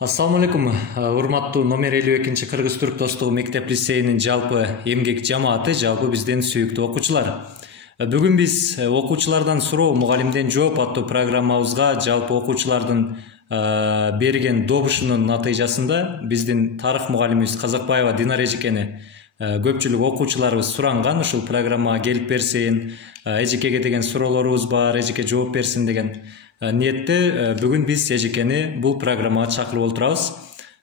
Ассаламу алейкум, урматтуу номер 52 Кыргыз Түрк достугу мектеп лицейинин жалпы эмгек жамааты, жалпы бизден сүйүктүү окуучулар. Бүгүн биз окуучулардан суроо, мугалимден жооп аттуу программабызга жалпы окуучулардын берген добушунун натыйжасында биздин тарых мугалимибиз Казакбаева Динара эжекени көпчүлүк окуучуларыбыз суранган, ушул программага келип берсин, эжекеге деген суроолорубуз бар, эжеке жооп берсин деген ниетте бүгүн биз эжекени бул программага чакырып отурабыз.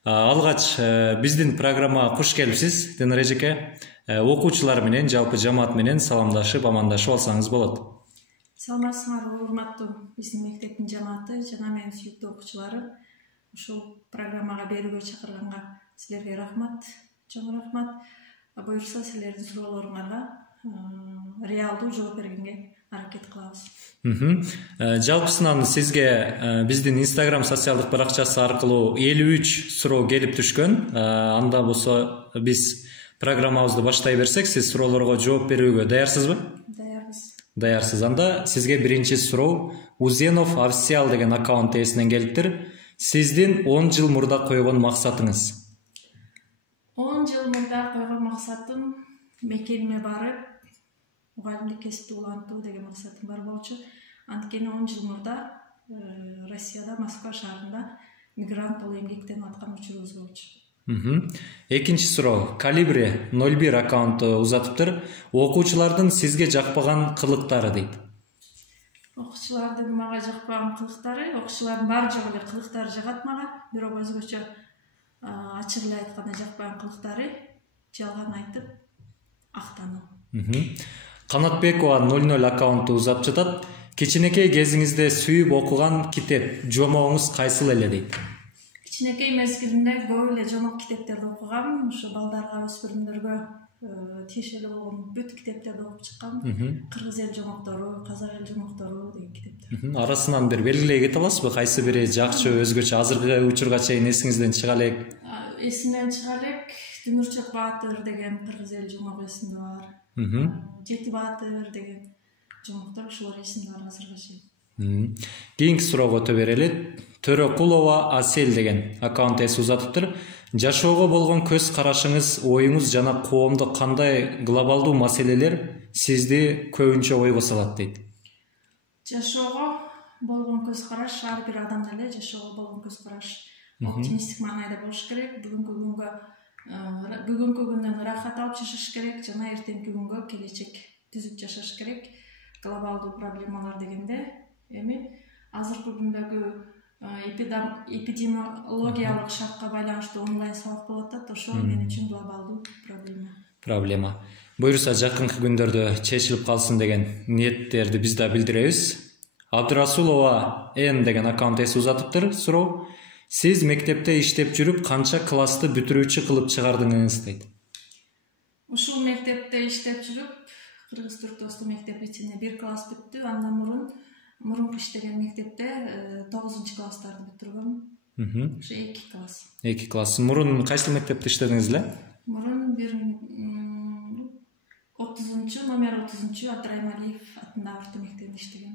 Алгач биздин программага куш келипсиз, Динара эжеке. Окуучулар менен, жалпы жамаат менен саламдашып, амандашып алсаңыз болот. Саламатсыңарбы, урматтуу биздин мектептин жамааты жана менин сүйүктүү окуучулары. Ушул программага берүүгө чакырганга силерге рахмат, чоң рахмат. Буюрса силердин суроолоруңарга реалдуу жооп бергенге аракет кылабыз. Жалпысынан сизге биздин Instagram социалдык баракчасы аркылуу 53 суроо келип түшкөн. Анда болсо биз программабызды баштай берсек, сиз суроолорго жооп берүүгө даярсызбы? Даярбыз. Даярсыз. Анда сизге биринчи суроо Узенов Official деген аккаунт ээсинен келиптир. Сиздин 10 жыл мурда койгон максатыңыз? 10 жыл мурда койгон максатым мекениме барып, мугалимдик кесипти улантуу деген максатым бар болчу. Анткени 10 жыл мурда Россияда, Москва шаарында мигрант болуп эмгектенип аткан учурубуз болчу. Экинчи суроо Калибри 01 аккаунту узатыптыр. Окуучулардын сизге жакпаган кылыктары дейт. Окуучулардын мага жакпаган кылыктары, окуучулардын баары жок эле кылыктары жагат мага, бирок өзгөчө ачык эле айтканда жакпаган кылыктары жалган айтып актануу. Канатбекова 00 аккаунту узатып жатат. Кичинекей кезиңизде сүйүп окуган китеп, жомогуңуз кайсыл эле дейт. Кичинекей мезгилинде көп эле жомок китептерди окугам. Ушу балдарга, өспүрүмдөргө тиешелүү болгон бүт китептерди окуп чыккам. Кыргыз эл жомоктору, казак эл жомоктору деген китептер. Арасынан бир белгилей кете аласызбы? Кайсы бири жакшы, өзгөчө азыркы учурга чейин эсиңизден чыга элек? Эсимден чыга элек Дүмүрчөк Баатыр деген кыргыз эл жомогу эсимде бар. Жети Баатыр деген жомоктор ушулар эсимде бар азыркыга чейин. Кийинки суроого өтө берели. Төрөкулова Асель деген аккаунт эси узатыптыр. Жашоого болгон көз карашыңыз, оюңуз жана коомдо кандай глобалдуу маселелер сизди көбүнчө ойго салат дейт. Жашоого болгон көз караш ар бир адамда эле жашоого болгон көз караш оптимисттик маанайда болуш керек. Бүгүнкү күндөн рахат алып жашаш керек жана эртеңки күнгө келечек түзүп жашаш керек. Глобалдуу проблемалар дегенде эми азыркы күндөгү эпидемиологиялык шартка байланыштуу онлайн сабак болуп атат. Ошол мен үчүн глобалдуу проблема. Буюрса жакынкы күндөрдө чечилип калсын деген ниеттерди биз да билдиребиз. Абдырасулова Н деген аккаунт эси узатыптыр. Суроо: сиз мектепте иштеп жүрүп канча классты бүтүрүүчү кылып чыгардыңыз дейт. Ушул мектепте иштеп жүрүп Кыргыз Түрк достук мектеп лицейинде 1 класс бүттү. Андан мурунку иштеген мектепте 9 класстарды бүтүргөм. Ушу 2 класс. 2 класс. Мурун кайсы мектепте иштедиңиз эле? Мурун 30 номер 30 Абдрайымалиев атындагы орто мектебинде иштегем.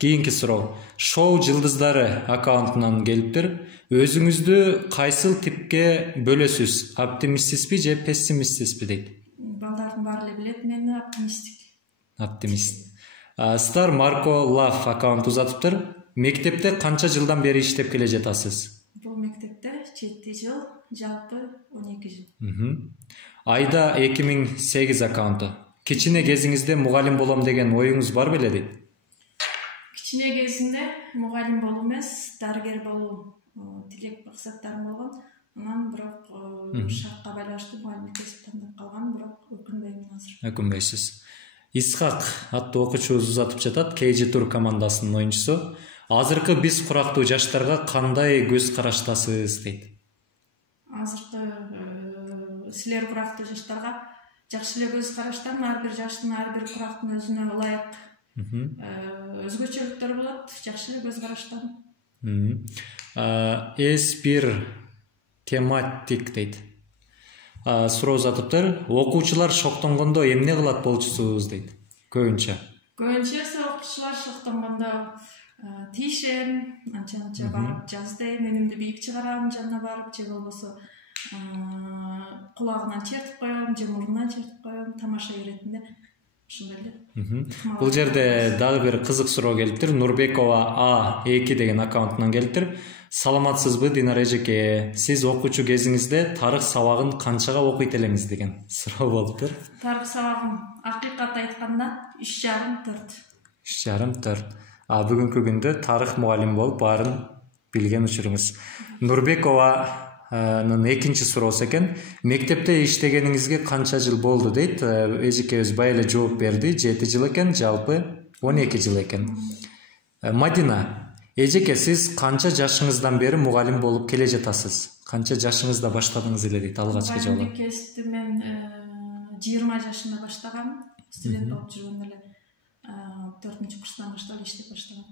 Кийинки суроо Шоу жылдыздары аккаунтунан келиптир. Өзүңүздү кайсыл типке бөлөсүз? Оптимистсизби же пессимистсизби дейт. Балдардын баары эле билет мени оптимист. Star Marco Love аккаунт узатыптыр. Мектепте канча жылдан бери иштеп келе жатасыз? Бул мектепте 7 жыл, жалпы 12 жыл. Айда 2008 аккаунту. Кичине кезиңизде мугалим болом деген оюңуз бар беле дейт? Кичине кезинде мугалим болуу эмес, дарыгер болуу тилек максаттарым болгон. Анан бирок шартка байланыштуу мугалимдик кесипти тандап калгам, бирок өкүнбөймүн азыр. Өкүнбөйсүз. Исхак аттуу окуучубуз узатып жатат, KG Тур командасынын оюнчусу. Азыркы биз курактуу жаштарга кандай көз караштасыз дейт. Азыркы силер курактуу жаштарга жакшы эле көз караштамын. Ар бир жаштын, ар бир курактын өзүнө ылайык өзгөчөлүктөрү болот. Жакшы эле көз караштамын. S1 тематик дейт. Суроо узатыптыр. Окуучулар шоктонгондо эмне кылат болчусуз дейт. Көбүнчө окуучулар шоктонгондо тийишем, анча барып жаздайм, өнүмдү бийик чыгарам, жанына барып, же болбосо кулагынан чертип коем, же мурдунан чертип коем, тамаша иретинде ушундай эле. Бул жерде дагы бир кызык суроо келиптир. Нурбекова А2 деген аккаунтунан келиптир. Саламатсызбы Динара эжеке? Сиз окуучу кезиңизде тарых сабагын канчага окуйт элеңиз деген суроо болуптур. Тарых сабагым акыйкат айтканда 3,5-4. 3,5-4. Бүгүнкү күндө тарых мугалими болуп баарын билген учуруңуз. Нурбекованын экинчи суроосу экен. Мектепте иштегениңизге канча жыл болду дейт. Эжекебиз бай эле жооп берди. 7 жыл экен, жалпы 12 жыл экен. Мадина, эжеке, сиз канча жашыңыздан бери мугалим болуп келе жатасыз? Канча жашыңызда баштадыңыз эле дейт алгачкы жолу? Мугалимдик кесипти мен 20 жашымда баштагам. Студент болуп жүргөндө эле 4-курстан баштап иштеп баштагам.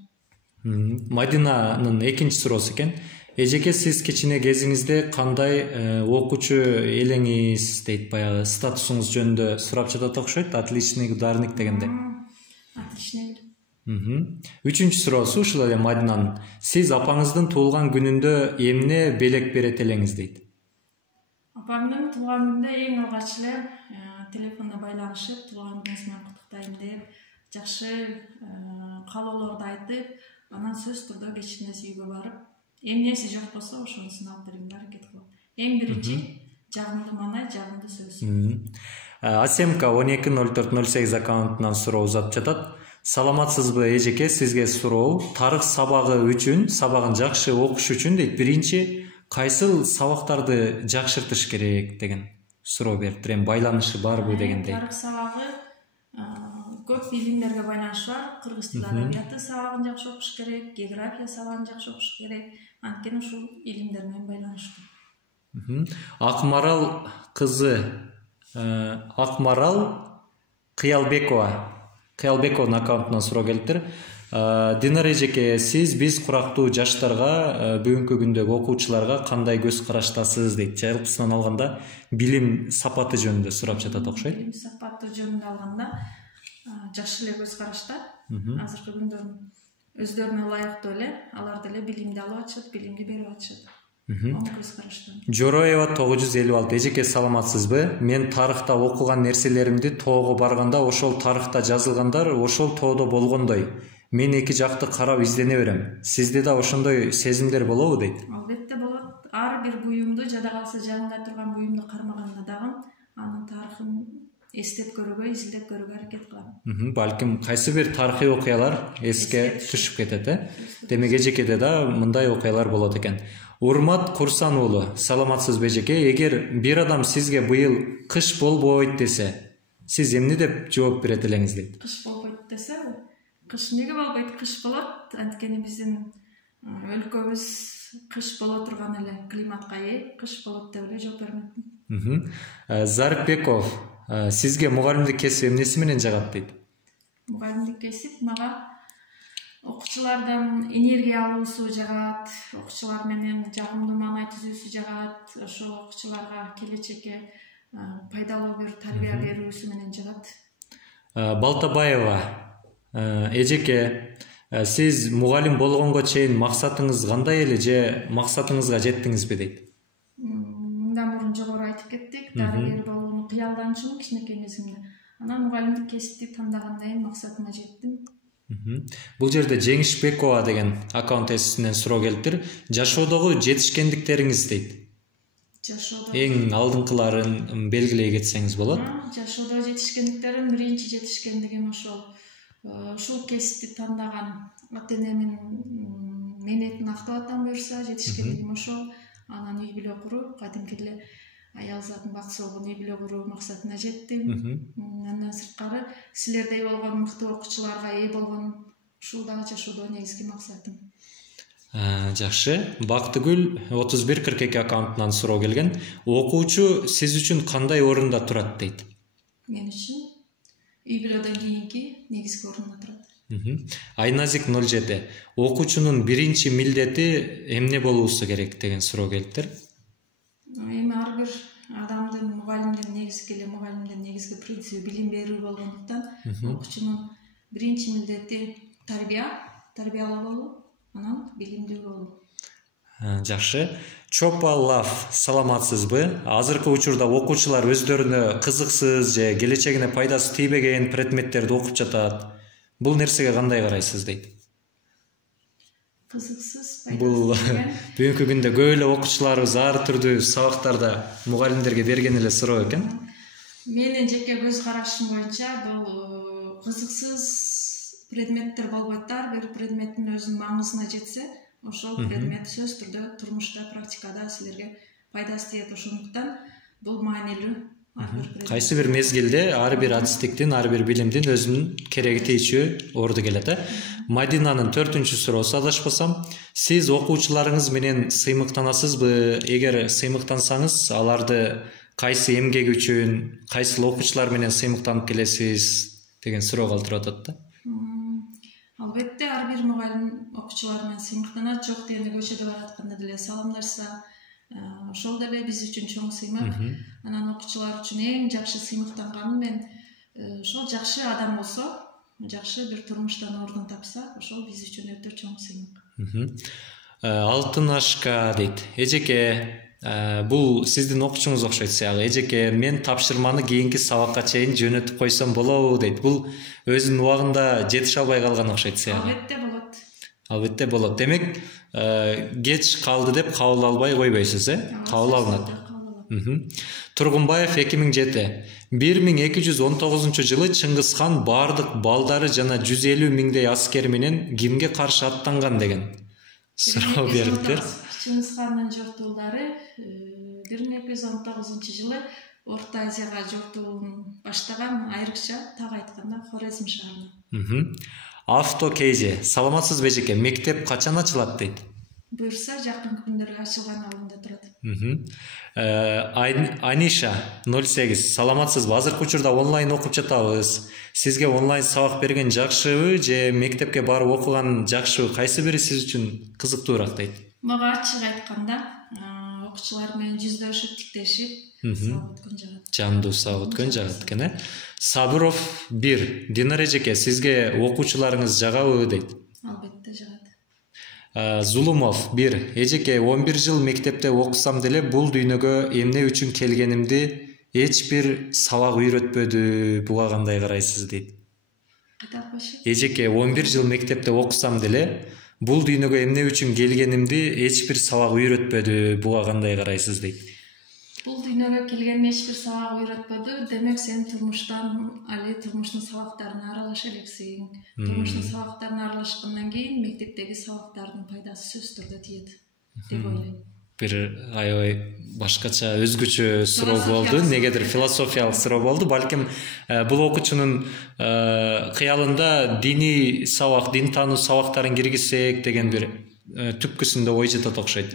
Мадинанын экинчи суроосу экен. Эжеке, сиз кичине кезиңизде кандай окуучу элеңиз дейт, баягы статусуңуз жөнүндө сурап жатат окшойт. Отличный, ударник дегенде. Отличный. Үчүнчү суроосу ушул эле Мадинанын. Сиз апаңыздын туулган күнүндө эмне белек берет элеңиз дейт? Апамдын туулган күнүндө эң алгач эле телефондо байланышып, туулган күнүңүз менен куттуктайм деп, жакшы каалоолорду айтып, анан сөзсүз түрдө кечинде үйгө барып, эмнеси жок болсо ошонусун алып берүүгө аракет кылам. Эң биринчи жагымдуу маанай, жагымдуу сөз. Асемка 120408 аккаунтунан суроо узатып жатат. Саламатсызбы эжеке, сизге суроо. Тарых сабагы үчүн, сабагын жакшы окуш үчүн дейт, биринчи кайсыл сабактарды жакшыртыш керек деген суроо бериптир. Эми байланышы барбы дегендей. Тарых сабагы көп билимдерге байланышы бар. Кыргыз тили адабияты сабагын жакшы окуш керек, география сабагын жакшы окуш керек. Анткени ушул илимдер менен байланыштуу. Акмарал кызы Акмарал Кыялбекованын аккаунтунан суроо келиптир. Динара эжеке, сиз биз курактуу жаштарга, бүгүнкү күндөгү окуучуларга кандай көз караштасыз дейт. Жалпысынан алганда билим сапаты жөнүндө сурап жатат окшойт. Билим сапаты жөнүндө алганда жакшы эле көз карашта. Азыркы күндө өздөрүнө ылайыктуу эле алар деле билимди алып атышат, билимди берип атышат. Көз карашта. Жороева 956. Эжеке, саламатсызбы? Мен тарыхта окуган нерселеримди тоого барганда ошол тарыхта жазылгандар ошол тоодо болгондой. Мен эки жакты карап издене берем. Сизде да ошондой сезимдер болобу дейт? Албетте болот. Ар бир буюмду, жада калса жанында турган буюмду кармаганда дагы анын тарыхын эстеп көрүүгө, изилдеп көрүүгө аракет кылам. Балким кайсы бир тарыхый окуялар эске түшүп кетет, Демек эжекеде да мындай окуялар болот экен. Урмат Курсан уулу, саламатсызбы эжеке? Эгер бир адам сизге быйыл кыш болбойт десе, сиз эмне деп жооп берет элеңиз дейт? Кыш болбойт десе, кыш эмнеге болбойт? Кыш болот. Анткени биздин өлкөбүз кыш боло турган эле климатка ээ, кыш болот деп эле жооп бермекмин. Зарипбеков, сизге мугалимдик кесип эмнеси менен жагат дейт? Мугалимдик кесип мага окуучулардан энергия алуусу жагат, окуучулар менен жагымдуу маанай түзүүсү жагат, ошол окуучуларга келечекке пайдалуу бир тарбия берүүсү менен жагат. Балтабаева, эжеке, сиз мугалим болгонго чейин максатыңыз кандай эле же максатыңызга жеттиңизби дейт? Мындан мурун жогору айтып кеттик, дарыгер болууну кыялданчумун кичинекей мезгилимде. Анан мугалимдик кесипти тандаган сайын максатыма жеттим. Бул жерде Жеңишбекова деген аккаунт эсинен суроо келиптир. Жашоодогу жетишкендиктериңиз дейт. Жашоодо эң алдыңкыларын белгилей кетсеңиз болот. Жашоодо жетишкендиктерим, биринчи жетишкендигим ушул кесипти тандаган ата-энемин мээнетин актабаттан буюрса, жетишкендигим ошол. Анан үй бүлө куруп, кадимки эле аял затын баксы болгон үй бүлө куруу максатына жеттим. Андан сырткары силердей болгон мыктуу окуучуларга ээ болгон ушул дагы жашоодо негизги максатым. Жакшы. Бактыгүл 3142 аккаунтунан суроо келген. Окуучу сиз үчүн кандай орунда турат дейт? Мен үчүн үй бүлөдөн кийинки негизги орунда турат. Айназик 07. Окуучунун биринчи милдети эмне болуусу керек деген суроо келиптир. Эми ар бир адамдын мугалимдин негизги принциби билим берүү болгондуктан окуучунун биринчи милдети тарбия тарбиялуу болуу, анан билимдүү болуу. Жакшы. Чопа Лав, саламатсызбы? Азыркы учурда окуучулар өздөрүнө кызыксыз же келечегине пайдасы тийбеген предметтерди окуп жатат. Бул нерсеге кандай карайсыз дейт? Кызыксыз, Бул бүгүнкү күндө көп эле окуучуларыбыз ар түрдүү сабактарда мугалимдерге берген эле суроо экен. Менин жеке көз карашым боюнча бул кызыксыз предметтер болбойт. Ар бир предметтин өзүнүн маңызына жетсе, ошол предмет сөз түрдө турмушта, практикада силерге пайдасы тиет. Ошондуктан бул маанилүү. Кайсы бир мезгилде ар бир адистиктин, ар бир билимдин өзүнүн кереги тийчү орду келет. Мадинанын 4-чү суроосу адашпасам, сиз окуучуларыңыз менен сыймыктанасызбы? Эгер сыймыктансаңыз, аларды кайсы эмгек үчүн, кайсыл окуучулар менен сыймыктанып келесиз деген суроо калтырып атат да. Албетте ар бир мугалим окуучулар менен сыймыктанат. Жок дегенде көчөдө баратканда деле саламдашса, ошол деле биз үчүн чоң сыймык. Анан окуучулар үчүн эң жакшы сыймыктанганым мен ошол жакшы адам болсо, жакшы бир турмуштан ордун тапса, ошол биз үчүн өтө чоң сыймык. Алтын ашка дейт. Эжеке, бул сиздин окуучуңуз окшойт сыягы. Эжеке, мен тапшырманы кийинки сабакка чейин жөнөтүп койсом болобу дейт. Бул өзүнүн убагында жетише албай калган окшойт сыягы. Албетте болот. Албетте болот. Демек, кеч калды деп кабыл албай койбойсуз, Кабыл алынат. Тургунбаев 2007. 1219-жылы Чыңгыз хан бардык балдары жана 150 миңдей аскер менен кимге каршы аттанган деген суроо бериптир. Чыңгыз хандын жортуулдары 1219-жылы Орто Азияга жортуун баштаган, айрыкча так айтканда Хорезм шаарына. Авто Кейже, саламатсыз бежеке, мектеп качан ачылат дейт? Буюрса, жакын күндөргө ачылган алдында турат. Аниша 08, саламатсызбы? Азыркы учурда онлайн окуп жатабыз. Сизге онлайн сабак берген жакшыбы же мектепке барып окуган жакшыбы? Кайсы бири сиз үчүн кызыктуураак дейт? Мага ачык айтканда, окуучулар менен жүздөшүп, тиктешип, сабак өткөн жагат. Жандуу сабак өткөн жагат экен, Сабыров 1, Динар эжеке, сизге окуучуларыңыз жагабы дейт? Албетте жагат. Зулумов 1, эжеке, 11 жыл мектепте окусам деле бул дүйнөгө эмне үчүн келгенимди эч бир сабак үйрөтпөдү. Буга кандай карайсыз дейт? Эжеке, 11 жыл мектепте окусам деле бул дүйнөгө эмне үчүн келгенимди эч бир сабак үйрөтпөдү. Буга кандай карайсыз дейт? Бул дүйнөгө келгенде эч бир сабак үйрөтпөдү. Демек сен турмуштан турмуштун сабактарына аралаша элексиң. Турмуштун сабактарына аралашкандан кийин мектептеги сабактардын пайдасы сөз түрдө тиет деп ойлойм. Бир аябай башкача өзгөчө суроо болду. Негедир философиялык суроо болду. Балким бул окуучунун кыялында диний сабак, дин таануу сабактарын киргизсек деген бир түпкүсүндө ой жатат окшойт.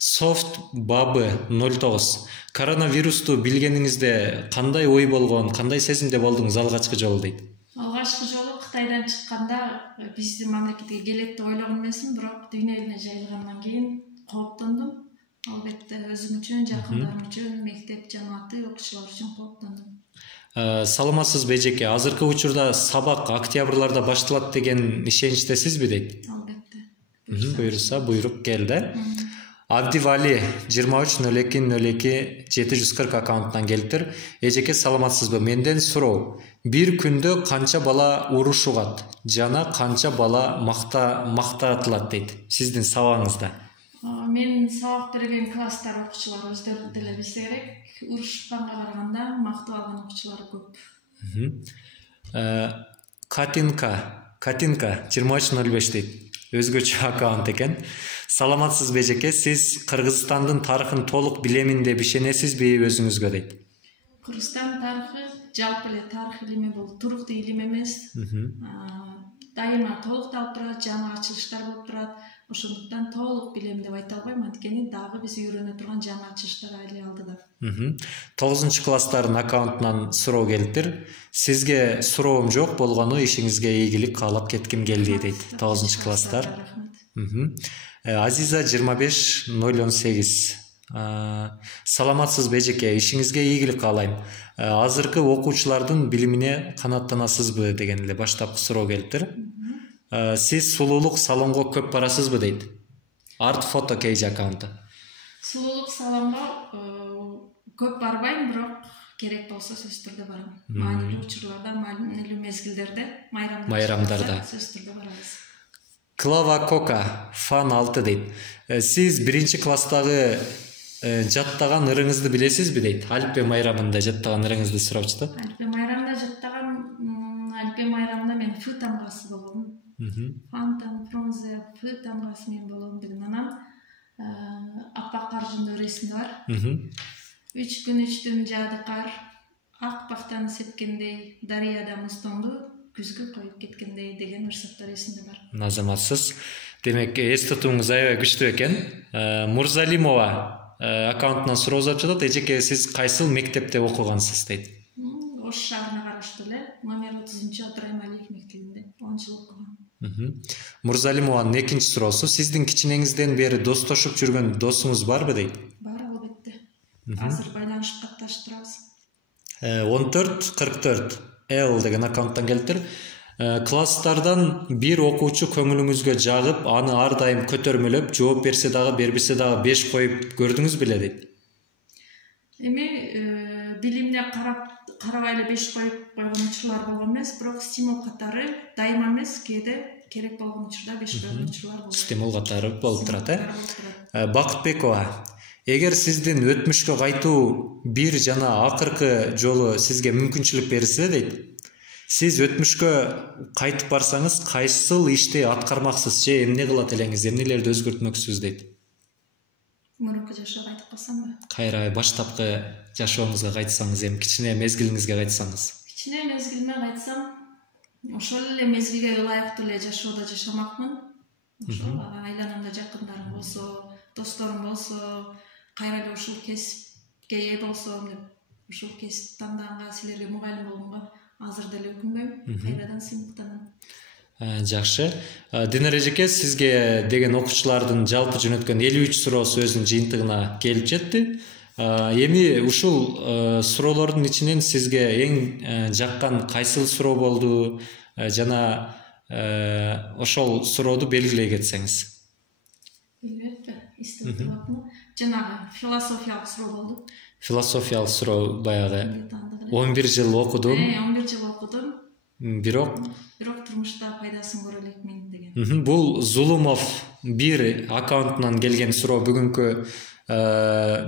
Софт Бабы 09. Коронавирусту билгениңизде кандай ой болгон, кандай сезимде болдуңуз алгачкы жолу дейт? Алгачкы жолу Кытайдан чыкканда биздин мамлекетке келет деп ойлогон эмесмин, бирок дүйнө элине жайылгандан кийин кооптондум. Албетте өзүм үчүн, жакындарым үчүн, мектеп жамааты, окуучулар үчүн кооптондум. Саламатсызбы эжеке, азыркы учурда сабак октябрларда башталат деген ишеничтесизби дейт? Албетте. Буюрса, буйрук келди. Абдивали 23.02.02.740 аккаунтунан келиптир. Эжеке, саламатсызбы? Менден суроо. Бир күндө канча бала уруш угат жана канча бала мактатылат дейт сиздин сабагыңызда? Мен сабак берген класстар окуучулар өздөрү деле билсе керек. Урушканга караганда мактап алган окуучулар көп. Катинка 23.05 дейт. Өзгөчө аккаунт экен. Саламатсыз бежеке, сиз Кыргызстандын тарыхын толук билемин деп ишенесизби өзүңүзгө дейт? Кыргызстан тарыхы жалпы эле тарых илими бул туруктуу илим эмес. Дайыма толукталып турат, жаңы ачылыштар болуп турат. Ошондуктан толук билем деп айта албайм, анткени дагы биз үйрөнө турган жаңы ачылыштар али алдыда. 9 класстардын аккаунтунан суроо келиптир. Сизге суроом жок, болгону ишиңизге ийгилик каалап кетким келди дейт 9 класстар. Азиза 25.018. Саламатсызбы эжеке, ишиңизге ийгилик каалайм. Азыркы окуучулардын билимине канааттанасызбы деген эле баштапкы суроо келиптир. Сиз сулуулук салонго көп барасызбы дейт. Art Photo Cage аккаунты. Сулуулук салонго көп барбайм, бирок керек болсо сөзсүз түрдө барам. Маанилүү учурларда, маанилүү мезгилдерде, майрамдарда сөзсүз түрдө барабыз. Клава Кока Fan 6 дейт. Сиз биринчи класстагы жаттаган ырыңызды билесизби дейт. Алипе майрамында жаттаган ырыңызды сурапчы да. Алипе майрамында жаттаган, Алипе майрамында мен Ф тамгасы болгом. Фантан, Фронзе, Ф тамгасы мен болгом деген анан аппак кар жөндөөрөсүндө бар. 3 күн 3 түн жаады кар, ак пахтаны сепкендей, дарыяда мустонду күзгү коюп кеткендей деген ырсаттар эсимде бар. Назаматсыз. Демек, эс тутууңуз аябай күчтүү экен. Мурзалимова аккаунтунан суроо жазып жатат. Эжеке, сиз кайсыл мектепте окугансыз дейт. Ош шаарына караштуу эле, номер 30 Абдрайым Алиев мектебинде 10 жыл окугам. Мурзалимованын экинчи суроосу, сиздин кичинеңизден бери достошуп жүргөн досуңуз барбы дейт. Бар, албетте. Азыр байланышып катташып турабыз. 1444 L деген аккаунттан келиптир. Класстардан бир окуучу көңүлүңүзгө жагып, аны ар дайым көтөрмөлөп, жооп берсе дагы, бербесе дагы 5 коюп көрдүңүз беле дейт. Эми билимде карабай эле 5 коюп койгон учурлар болгон эмес, бирок стимул катары дайыма эмес, кээде керек болгон учурда 5 койгон учурлар болот. Стимул катары болуп турат, Бакытбекова, эгер сиздин өтмүшкө кайтуу бир жана акыркы жолу сизге мүмкүнчүлүк берилсе дейт, сиз өтмүшкө кайтып барсаңыз, кайсыл ишти аткармаксыз же эмне кылат элеңиз, эмнелерди өзгөртмөксүз дейт. Мурунку жашоого кайтып калсамбы? Кайра баштапкы жашооңузга кайтсаңыз, эми кичине мезгилиңизге кайтсаңыз. Кичине мезгилиме кайтсам, ошол эле мезгилге ылайыктуу эле жашоодо жашамакмын. Ошол айланамда жакындарым болсо, досторум болсо, кайра эле ушул кесипке ээ болсом деп, ушул кесип тандаганга, силерге мугалим болгонго азыр деле өкүнбөйм, кайрадан сыймыктанам. Жакшы. Динар эжеке, сизге деген окуучулардын жалпы жөнөткөн 53 суроосу өзүнүн жыйынтыгына келип жетти. Эми ушул суроолордун ичинен сизге эң жаккан кайсыл суроо болду жана ошол сурооду белгилей кетсеңиз. Элбетте, эстеп турабы. Жанагы философиялык суроо болду. Философиялык суроо баягы 11 жыл окудум. 11 жыл окудум. Бирок турмушта пайдасын көрө элекмин деген. Бул Зулумов 1 аккаунтунан келген суроо бүгүнкү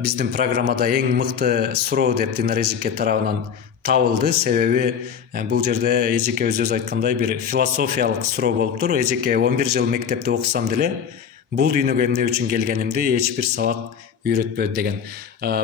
биздин программада эң мыкты суроо деп Динар эжеке тарабынан табылды. Себеби бул жерде эжеке өзү айткандай бир философиялык суроо болуптур. Эжеке 11 жыл мектепте окусам деле бул дүйнөгө эмне үчүн келгенимди эч бир сабак үйрөтпөдү деген.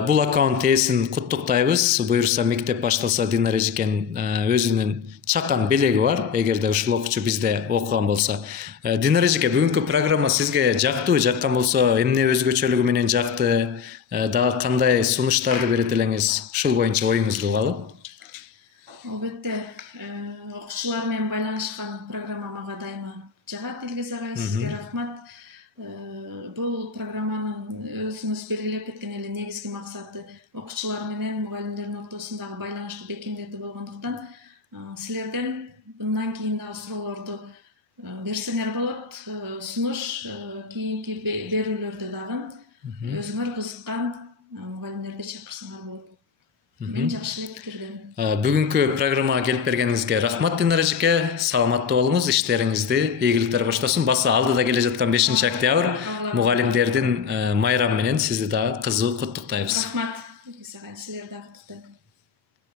Бул аккаунт ээсин куттуктайбыз. Буюрса мектеп башталса Динар эжекенин өзүнүн чакан белеги бар, эгерде ушул окуучу бизде окуган болсо. Динар эжеке, бүгүнкү программа сизге жактыбы? Жаккан болсо, эмне өзгөчөлүгү менен жакты? Дагы кандай сунуштарды берет элеңиз? Ушул боюнча оюңузду угалы. Албетте, окуучулар менен байланышкан программа мага дайыма жагат. Илгиз агай, сизге рахмат. Бул программанын өзүңүз белгилеп кеткен эле негизги максаты окуучулар менен мугалимдердин ортосундагы байланышты бекемдетүү болгондуктан, силерден мындан кийин дагы суроолорду берсеңер болот. Сунуш кийинки берүүлөрдө дагы өзүңөр кызыккан мугалимдерди чакырсаңар болот. Мен жакшы эле пикирдемин. Бүгүнкү программага келип бергениңизге рахмат Динар эжеке. Саламаттуу болуңуз, иштериңизди ийгиликтер баштасын. Баса алдыда келе жаткан 5 октябрь мугалимдердин майрамы менен сизди дагы кызуу куттуктайбыз. Рахмат. Силерди дагы куттуктайм.